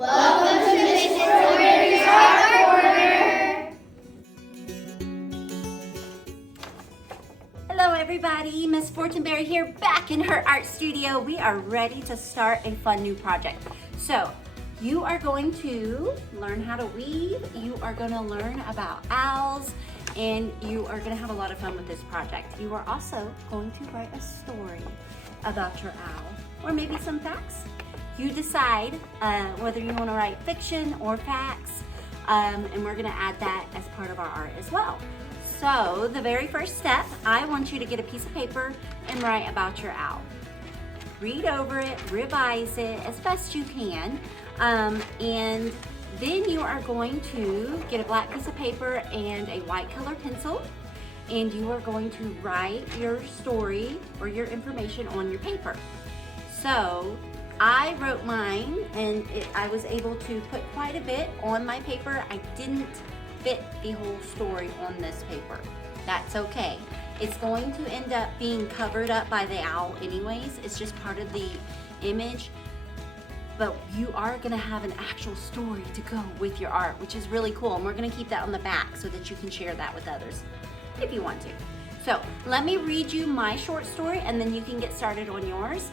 Welcome to Miss Fortenberry's Art Corner. Hello everybody, Miss Fortenberry here, back in her art studio. We are ready to start a fun new project. So, you are going to learn how to weave, you are going to learn about owls, and you are going to have a lot of fun with this project. You are also going to write a story about your owl, or maybe some facts. You decide whether you want to write fiction or facts, and we're going to add that as part of our art as well. So the very first step, I want you to get a piece of paper and write about your owl. Read over it, revise it as best you can, and then you are going to get a black piece of paper and a white color pencil, and you are going to write your story or your information on your paper. So I wrote mine, and I was able to put quite a bit on my paper. I didn't fit the whole story on this paper. That's okay. It's going to end up being covered up by the owl anyways. It's just part of the image. But you are gonna have an actual story to go with your art, which is really cool. And we're gonna keep that on the back so that you can share that with others if you want to. So let me read you my short story and then you can get started on yours.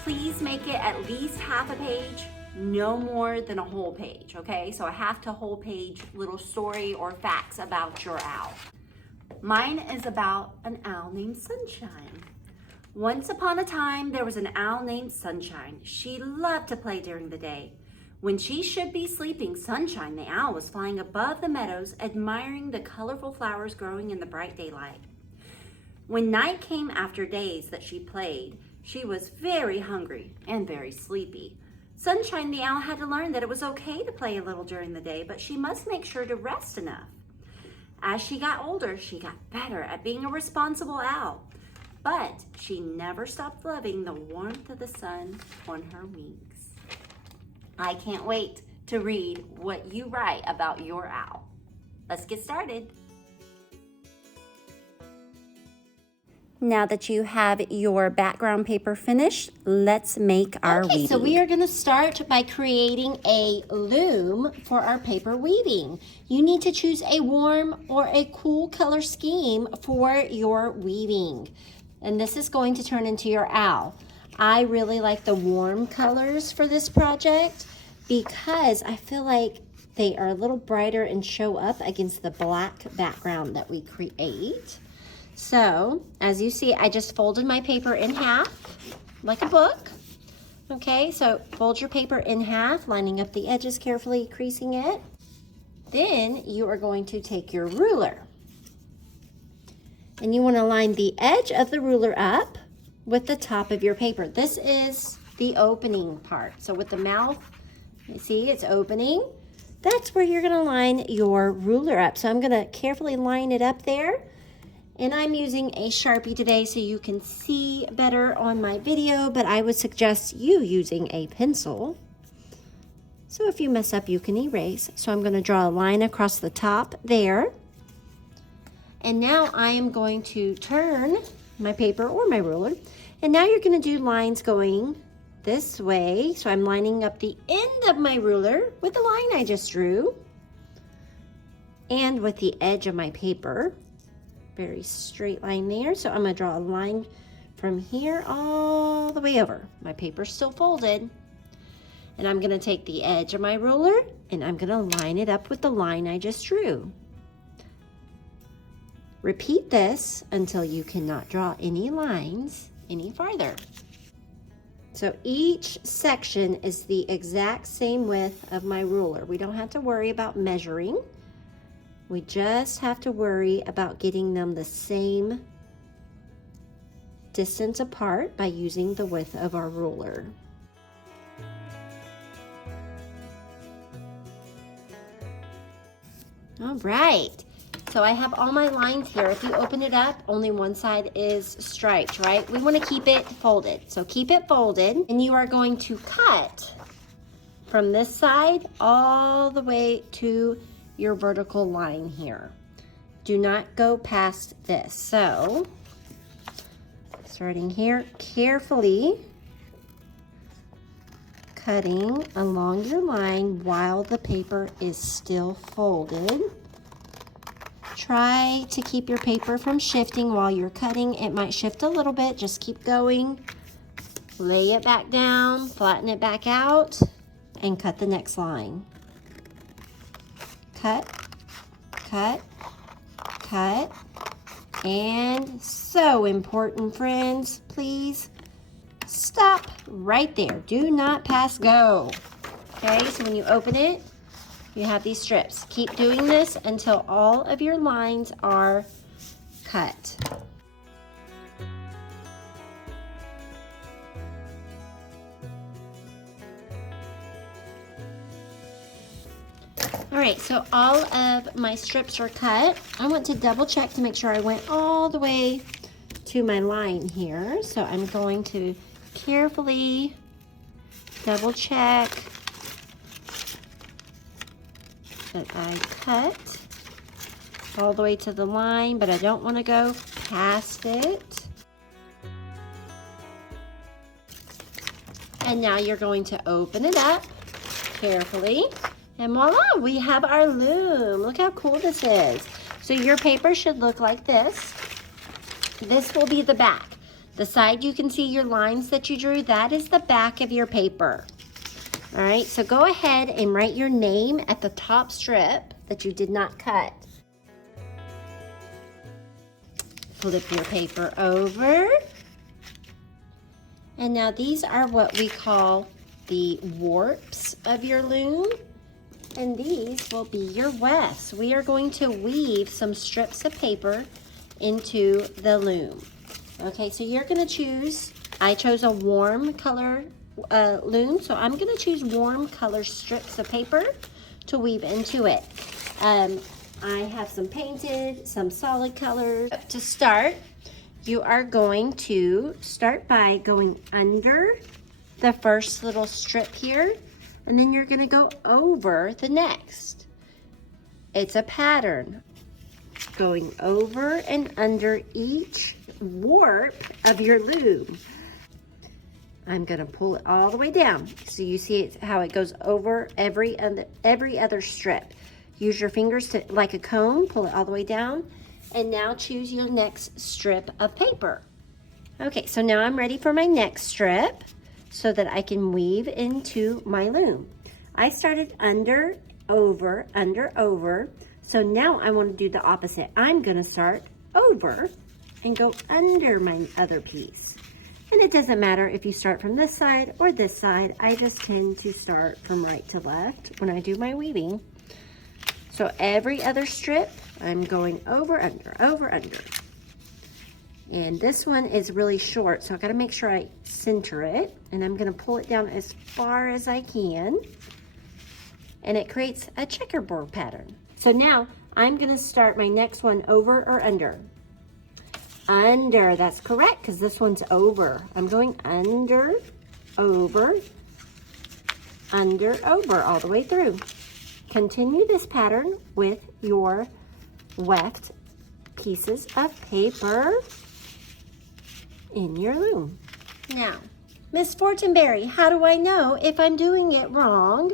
Please make it at least half a page, no more than a whole page, okay? So a half to whole page little story or facts about your owl. Mine is about an owl named Sunshine. Once upon a time, there was an owl named Sunshine. She loved to play during the day. When she should be sleeping, Sunshine, the owl, was flying above the meadows, admiring the colorful flowers growing in the bright daylight. When night came after days that she played, she was very hungry and very sleepy. Sunshine, the owl, had to learn that it was okay to play a little during the day, but she must make sure to rest enough. As she got older, she got better at being a responsible owl. But she never stopped loving the warmth of the sun on her wings. I can't wait to read what you write about your owl. Let's get started. Now that you have your background paper finished, let's make our weaving. So we are going to start by creating a loom for our paper weaving. You need to choose a warm or a cool color scheme for your weaving. And this is going to turn into your owl. I really like the warm colors for this project because I feel like they are a little brighter and show up against the black background that we create. So, as you see, I just folded my paper in half, like a book. Okay, so fold your paper in half, lining up the edges carefully, creasing it. Then you are going to take your ruler. And you want to line the edge of the ruler up with the top of your paper. This is the opening part. So with the mouth, you see it's opening. That's where you're going to line your ruler up. So I'm going to carefully line it up there. And I'm using a Sharpie today so you can see better on my video, but I would suggest you using a pencil. So if you mess up, you can erase. So I'm going to draw a line across the top there. And now I am going to turn my paper or my ruler. And now you're going to do lines going this way. So I'm lining up the end of my ruler with the line I just drew. And with the edge of my paper. Very straight line there. So I'm going to draw a line from here all the way over. My paper's still folded. And I'm going to take the edge of my ruler and I'm going to line it up with the line I just drew. Repeat this until you cannot draw any lines any farther. So each section is the exact same width of my ruler. We don't have to worry about measuring. We just have to worry about getting them the same distance apart by using the width of our ruler. All right. So I have all my lines here. If you open it up, only one side is striped, right? We want to keep it folded. So keep it folded, and you are going to cut from this side all the way to your vertical line here. Do not go past this. So starting here, carefully cutting along your line while the paper is still folded. Try to keep your paper from shifting while you're cutting. It might shift a little bit. Just keep going. Lay it back down, flatten it back out, and cut the next line. Cut, cut, cut. And so important, friends, please stop right there. Do not pass go. Okay, so when you open it, you have these strips. Keep doing this until all of your lines are cut. All right, so all of my strips are cut. I want to double check to make sure I went all the way to my line here. So I'm going to carefully double check that I cut all the way to the line, but I don't want to go past it. And now you're going to open it up carefully. And voila, we have our loom. Look how cool this is. So your paper should look like this. This will be the back. The side you can see your lines that you drew, that is the back of your paper. All right, so go ahead and write your name at the top strip that you did not cut. Flip your paper over. And now these are what we call the warps of your loom. And these will be your wefts. We are going to weave some strips of paper into the loom. Okay, so you're gonna choose, I chose a warm color loom, so I'm gonna choose warm color strips of paper to weave into it. I have some painted, some solid colors. To start, you are going to start by going under the first little strip here, and then you're gonna go over the next. It's a pattern. Going over and under each warp of your loom. I'm gonna pull it all the way down. So you see how it goes over every other strip. Use your fingers to, like a comb, pull it all the way down. And now choose your next strip of paper. Okay, so now I'm ready for my next strip so that I can weave into my loom. I started under, over, under, over. So now I want to do the opposite. I'm gonna start over and go under my other piece. And it doesn't matter if you start from this side or this side. I just tend to start from right to left when I do my weaving. So every other strip, I'm going over, under, over, under. And this one is really short, so I gotta make sure I center it. And I'm gonna pull it down as far as I can. And it creates a checkerboard pattern. So now I'm gonna start my next one over or under. Under, that's correct, because this one's over. I'm going under, over, all the way through. Continue this pattern with your weft pieces of paper in your loom. Now, Miss Fortenberry, how do I know if I'm doing it wrong?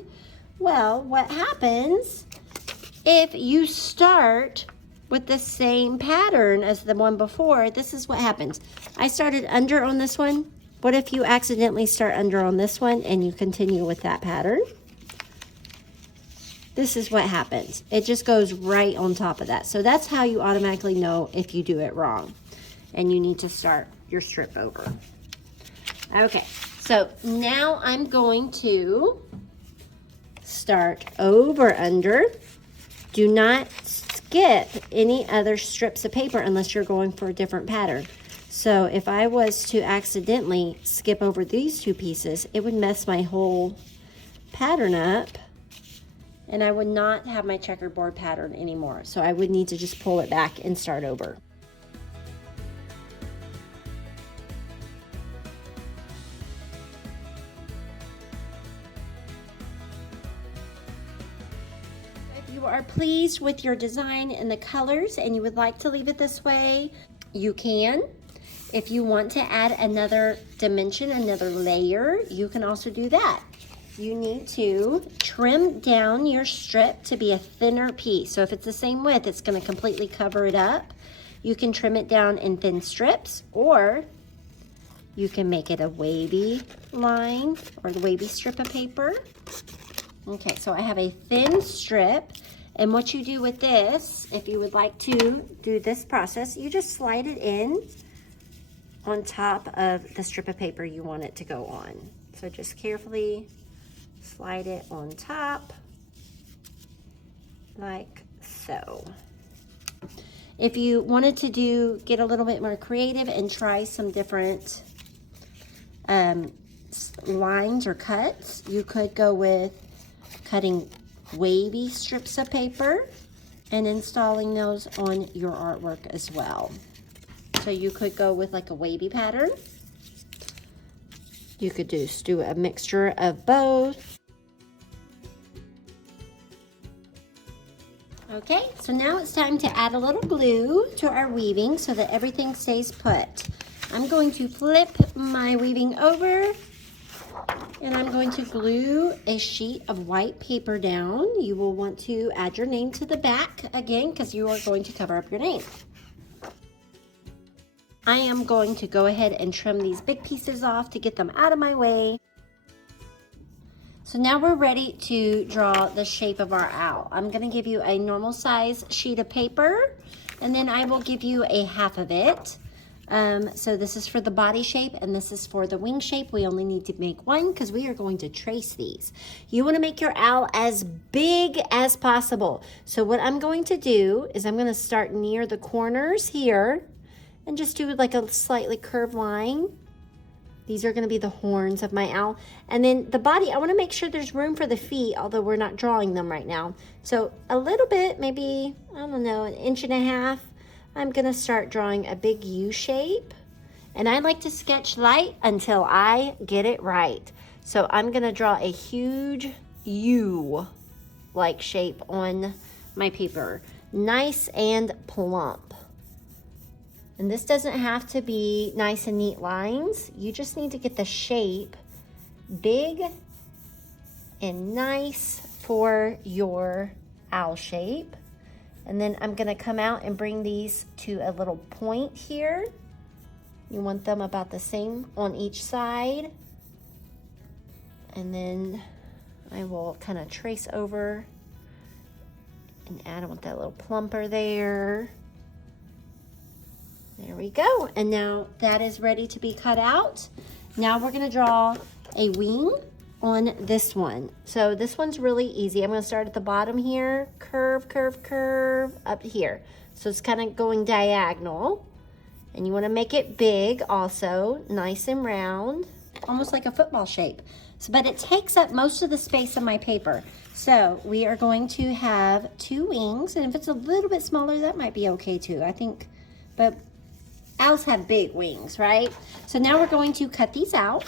Well, what happens if you start with the same pattern as the one before? This is what happens. I started under on this one. What if you accidentally start under on this one and you continue with that pattern? This is what happens. It just goes right on top of that. So that's how you automatically know if you do it wrong and you need to start your strip over. Okay, so now I'm going to start over, under. Do not skip any other strips of paper unless you're going for a different pattern. So if I was to accidentally skip over these two pieces, it would mess my whole pattern up and I would not have my checkerboard pattern anymore. So I would need to just pull it back and start over. If you are pleased with your design and the colors and you would like to leave it this way, you can. If you want to add another dimension, another layer, you can also do that. you need to trim down your strip to be a thinner piece. So if it's the same width, it's going to completely cover it up. You can trim it down in thin strips, or you can make it a wavy line or the wavy strip of paper. Okay, so I have a thin strip, and what you do with this, if you would like to do this process, you just slide it in on top of the strip of paper you want it to go on. So just carefully slide it on top, like so. If you wanted to get a little bit more creative and try some different lines or cuts, you could go with cutting wavy strips of paper and installing those on your artwork as well. So you could go with like a wavy pattern. You could just do a mixture of both. Okay, so now it's time to add a little glue to our weaving so that everything stays put. I'm going to flip my weaving over, and I'm going to glue a sheet of white paper down. You will want to add your name to the back again because you are going to cover up your name. I am going to go ahead and trim these big pieces off to get them out of my way. So now we're ready to draw the shape of our owl. I'm going to give you a normal size sheet of paper, and then I will give you a half of it. So this is for the body shape, and this is for the wing shape. We only need to make one because we are going to trace these. You want to make your owl as big as possible. So what I'm going to do is I'm going to start near the corners here and just do like a slightly curved line. These are going to be the horns of my owl. And then the body, I want to make sure there's room for the feet, although we're not drawing them right now. So a little bit, maybe, I don't know, 1.5 inches. I'm going to start drawing a big U shape. And I like to sketch light until I get it right. So I'm going to draw a huge U-like shape on my paper. Nice and plump. And this doesn't have to be nice and neat lines. You just need to get the shape big and nice for your owl shape. And then I'm gonna come out and bring these to a little point here. You want them about the same on each side. And then I will kind of trace over and add on that little plumper there. There we go. And now that is ready to be cut out. Now we're going to draw a wing on this one. So this one's really easy. I'm going to start at the bottom here, curve, curve, curve up here. So it's kind of going diagonal. And you want to make it big also, nice and round, almost like a football shape. So, but it takes up most of the space of my paper. So we are going to have 2 wings. And if it's a little bit smaller, that might be okay too, I think. But owls have big wings, right? So now we're going to cut these out.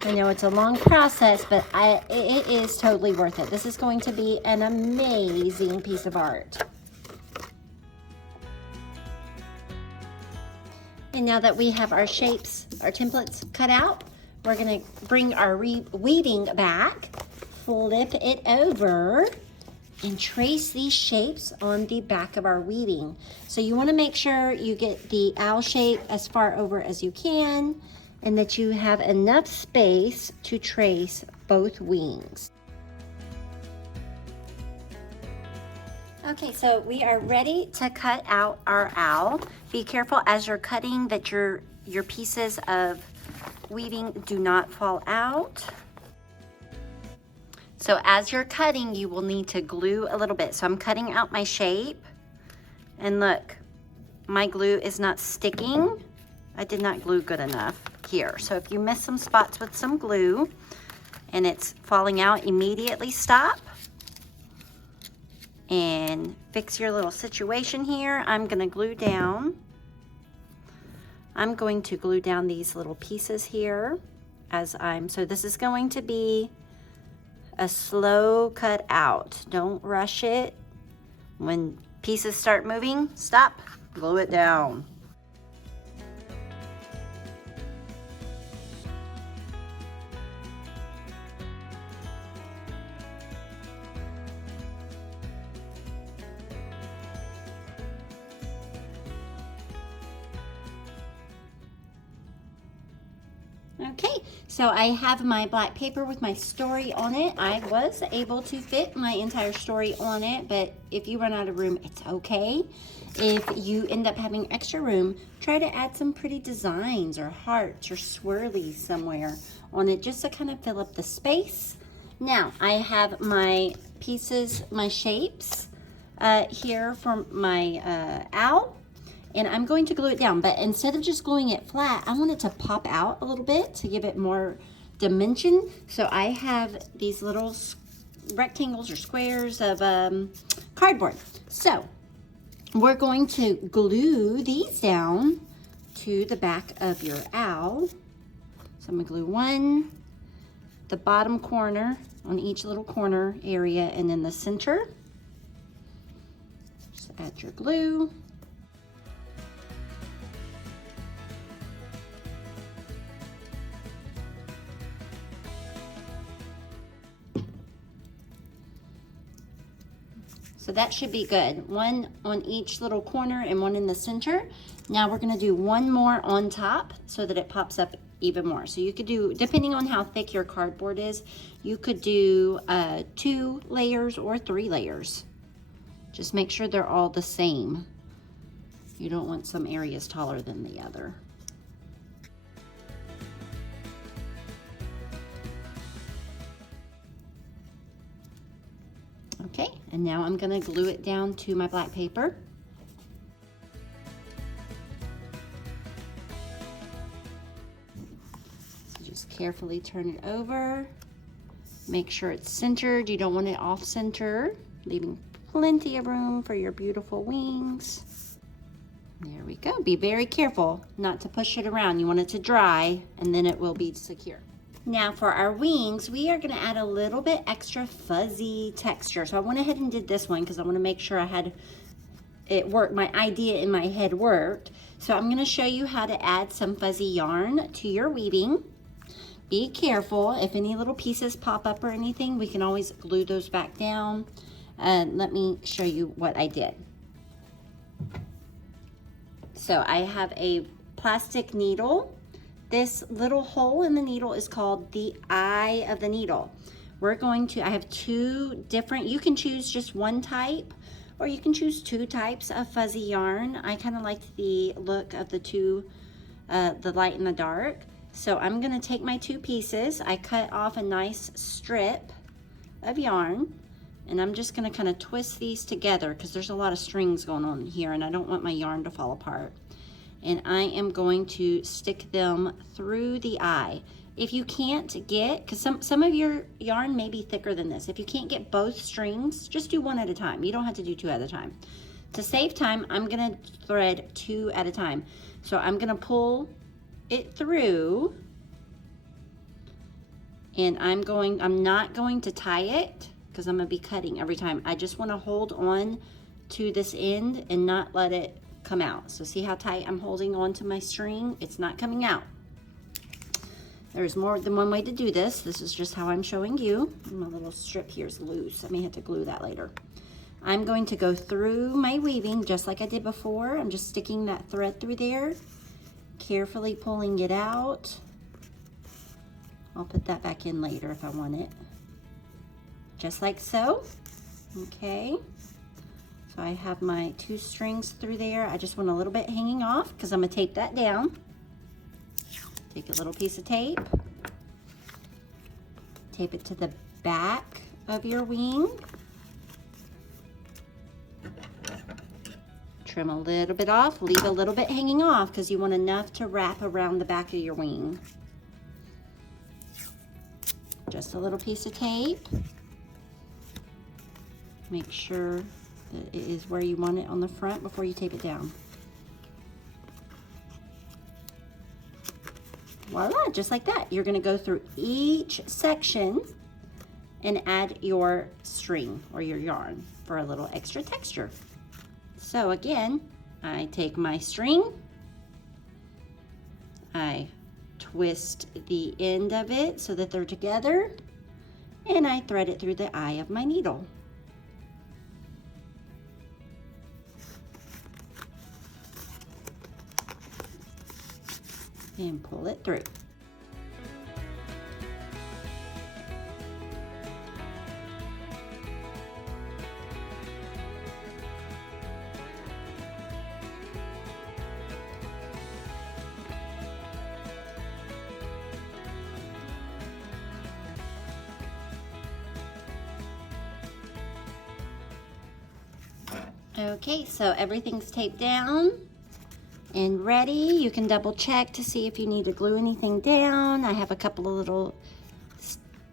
I know it's a long process, but it is totally worth it. This is going to be an amazing piece of art. And now that we have our shapes, our templates cut out, we're gonna bring our weaving back, flip it over, and trace these shapes on the back of our weaving. So you want to make sure you get the owl shape as far over as you can, and that you have enough space to trace both wings. Okay, so we are ready to cut out our owl. Be careful as you're cutting that your pieces of weaving do not fall out. So as you're cutting, you will need to glue a little bit. So I'm cutting out my shape, and look, my glue is not sticking. I did not glue good enough here. So if you miss some spots with some glue and it's falling out, immediately stop and fix your little situation here. I'm going to glue down these little pieces here so this is going to be a slow cut out. Don't rush it. When pieces start moving, stop, glue it down. Okay, so I have my black paper with my story on it. I was able to fit my entire story on it, but if you run out of room, it's okay. If you end up having extra room, try to add some pretty designs or hearts or swirlies somewhere on it just to kind of fill up the space. Now, I have my pieces, my shapes here for my owl. And I'm going to glue it down, but instead of just gluing it flat, I want it to pop out a little bit to give it more dimension. So I have these little rectangles or squares of cardboard. So we're going to glue these down to the back of your owl. So I'm gonna glue one, the bottom corner on each little corner area, and then the center. Just add your glue. So that should be good. One on each little corner and one in the center. Now we're gonna do one more on top so that it pops up even more. So you could do, depending on how thick your cardboard is, you could do 2 layers or 3 layers. Just make sure they're all the same. You don't want some areas taller than the other. Okay, and now I'm gonna glue it down to my black paper. So just carefully turn it over. Make sure it's centered. You don't want it off center, leaving plenty of room for your beautiful wings. There we go. Be very careful not to push it around. You want it to dry and then it will be secure. Now for our wings, we are gonna add a little bit extra fuzzy texture. So I went ahead and did this one because I wanna make sure I had it worked, my idea in my head worked. So I'm gonna show you how to add some fuzzy yarn to your weaving. Be careful, if any little pieces pop up or anything, we can always glue those back down. Let me show you what I did. So I have a plastic needle. This little hole in the needle is called the eye of the needle. We're going to, I have 2 different, you can choose just one type or you can choose 2 types of fuzzy yarn. I kind of like the look of the 2, the light and the dark. So I'm gonna take my 2 pieces. I cut off a nice strip of yarn and I'm just gonna kind of twist these together because there's a lot of strings going on here and I don't want my yarn to fall apart. And I am going to stick them through the eye. If you can't get, because some of your yarn may be thicker than this, if you can't get both strings, just do 1 at a time. You don't have to do 2 at a time. To save time, I'm gonna thread 2 at a time. So I'm gonna pull it through and I'm not going to tie it because I'm gonna be cutting every time. I just wanna hold on to this end and not let it come out. So see how tight I'm holding on to my string? It's not coming out. There's more than one way to do this. This is just how I'm showing you. My little strip here is loose. I may have to glue that later. I'm going to go through my weaving just like I did before. I'm just sticking that thread through there, carefully pulling it out. I'll put that back in later if I want it. Just like so. Okay. So I have my 2 strings through there. I just want a little bit hanging off because I'm gonna tape that down. Take a little piece of tape. Tape it to the back of your wing. Trim a little bit off, leave a little bit hanging off because you want enough to wrap around the back of your wing. Just a little piece of tape. Make sure that it is where you want it on the front before you tape it down. Voila, just like that. You're gonna go through each section and add your string or your yarn for a little extra texture. So again, I take my string, I twist the end of it so that they're together, and I thread it through the eye of my needle. And pull it through. Okay, so everything's taped down and ready. You can double check to see if you need to glue anything down. I have a couple of little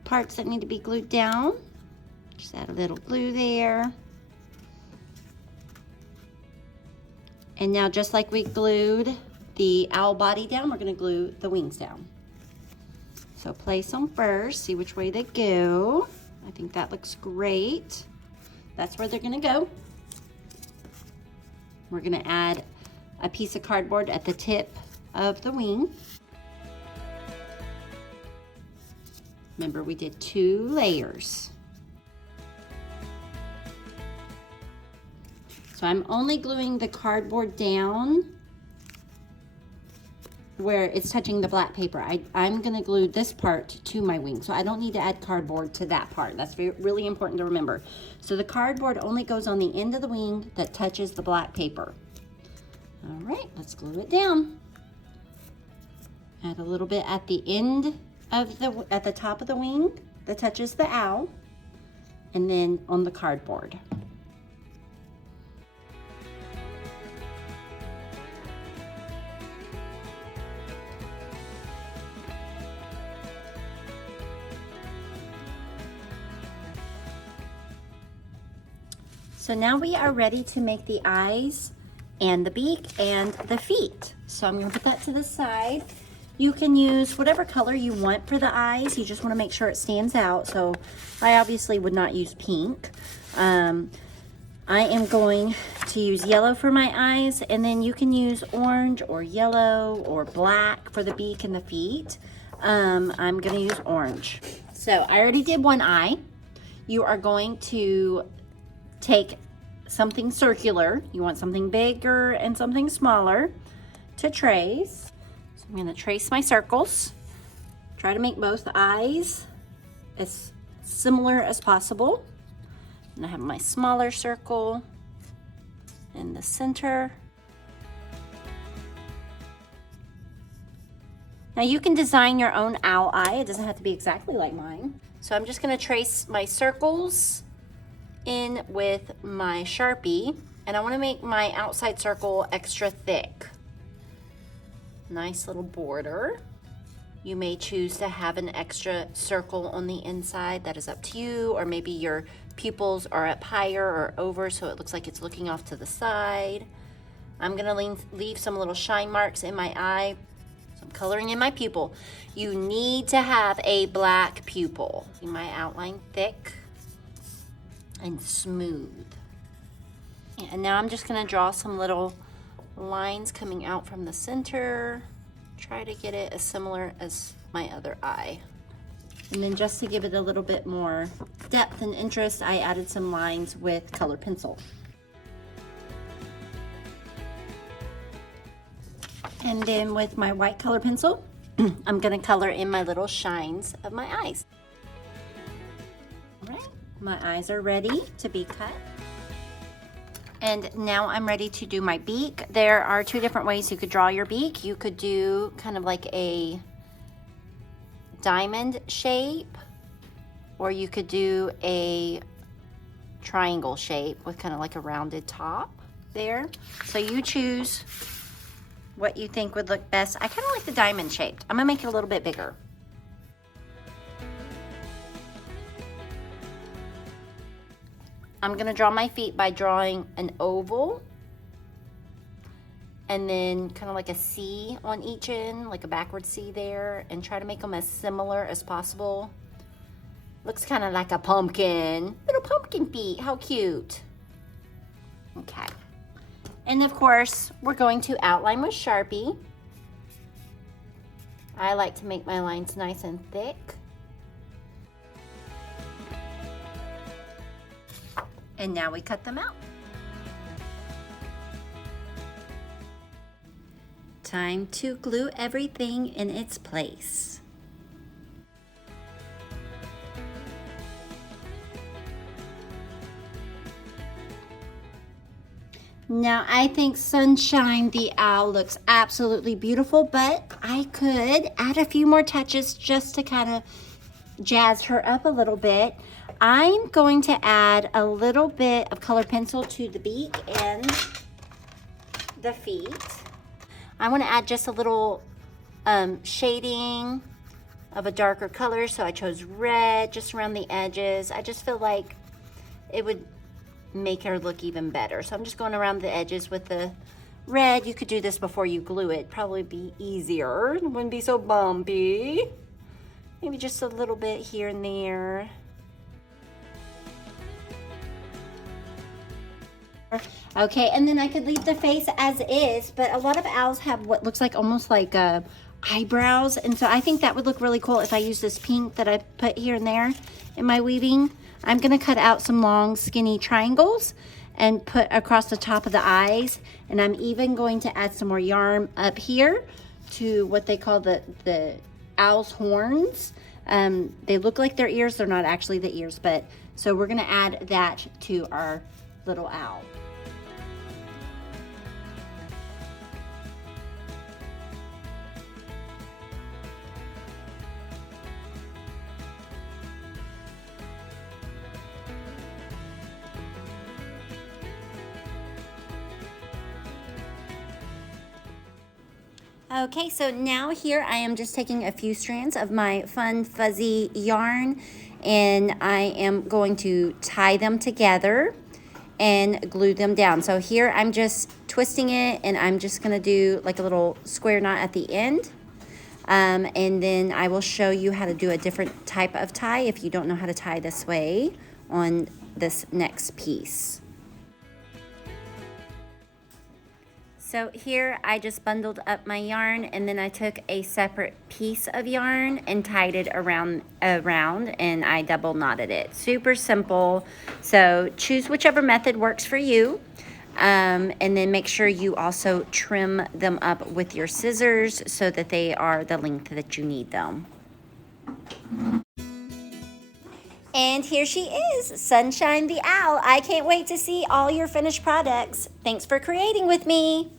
parts that need to be glued down. Just add a little glue there. And now, just like we glued the owl body down, we're gonna glue the wings down. So place them first, see which way they go. I think that looks great. That's where they're gonna go. We're gonna add a piece of cardboard at the tip of the wing. Remember, we did 2 layers. So I'm only gluing the cardboard down where it's touching the black paper. I'm gonna glue this part to my wing, so I don't need to add cardboard to that part. That's really important to remember. So the cardboard only goes on the end of the wing that touches the black paper. All right, let's glue it down. Add a little bit at the end of at the top of the wing that touches the owl, and then on the cardboard. So now we are ready to make the eyes and the beak and the feet. So I'm gonna put that to the side. You can use whatever color you want for the eyes. You just wanna make sure it stands out. So I obviously would not use pink. I am going to use yellow for my eyes, and then you can use orange or yellow or black for the beak and the feet. I'm gonna use orange. So I already did one eye. You are going to take something circular. You want something bigger and something smaller to trace. So I'm gonna trace my circles. Try to make both eyes as similar as possible. And I have my smaller circle in the center. Now you can design your own owl eye. It doesn't have to be exactly like mine. So I'm just gonna trace my circles in with my Sharpie, and I want to make my outside circle extra thick. Nice little border. You may choose to have an extra circle on the inside. That is up to you, or maybe your pupils are up higher or over so it looks like it's looking off to the side. I'm gonna leave some little shine marks in my eye. So I'm coloring in my pupil. You need to have a black pupil. See my outline thick and smooth. And now I'm just gonna draw some little lines coming out from the center. Try to get it as similar as my other eye. And then just to give it a little bit more depth and interest, I added some lines with colored pencil. And then with my white color pencil, I'm gonna color in my little shines of my eyes. All right. My eyes are ready to be cut. And now I'm ready to do my beak. There are 2 different ways you could draw your beak. You could do kind of like a diamond shape, or you could do a triangle shape with kind of like a rounded top there. So you choose what you think would look best. I kind of like the diamond shaped. I'm gonna make it a little bit bigger. I'm gonna draw my feet by drawing an oval and then kind of like a C on each end, like a backward C there, and try to make them as similar as possible. Looks kind of like a pumpkin, little pumpkin feet, how cute. Okay, and of course, we're going to outline with Sharpie. I like to make my lines nice and thick. And now we cut them out. Time to glue everything in its place. Now I think Sunshine the Owl looks absolutely beautiful, but I could add a few more touches just to kind of jazz her up a little bit. I'm going to add a little bit of colored pencil to the beak and the feet. I want to add just a little shading of a darker color, so I chose red just around the edges. I just feel like it would make her look even better. So I'm just going around the edges with the red. You could do this before you glue it. Probably be easier. It wouldn't be so bumpy. Maybe just a little bit here and there. Okay, and then I could leave the face as is, but a lot of owls have what looks like almost like eyebrows, and so I think that would look really cool if I use this pink that I put here and there in my weaving. I'm gonna cut out some long skinny triangles and put across the top of the eyes, and I'm even going to add some more yarn up here to what they call the owl's horns. They look like their ears, they're not actually the ears, but so we're gonna add that to our little owl. Okay, so now here I am just taking a few strands of my fun fuzzy yarn, and I am going to tie them together and glue them down. So here I'm just twisting it, and I'm just gonna do like a little square knot at the end. And then I will show you how to do a different type of tie if you don't know how to tie this way on this next piece. So here I just bundled up my yarn, and then I took a separate piece of yarn and tied it around, and I double knotted it. Super simple. So choose whichever method works for you. And then make sure you also trim them up with your scissors so that they are the length that you need them. And here she is, Sunshine the Owl. I can't wait to see all your finished products. Thanks for creating with me.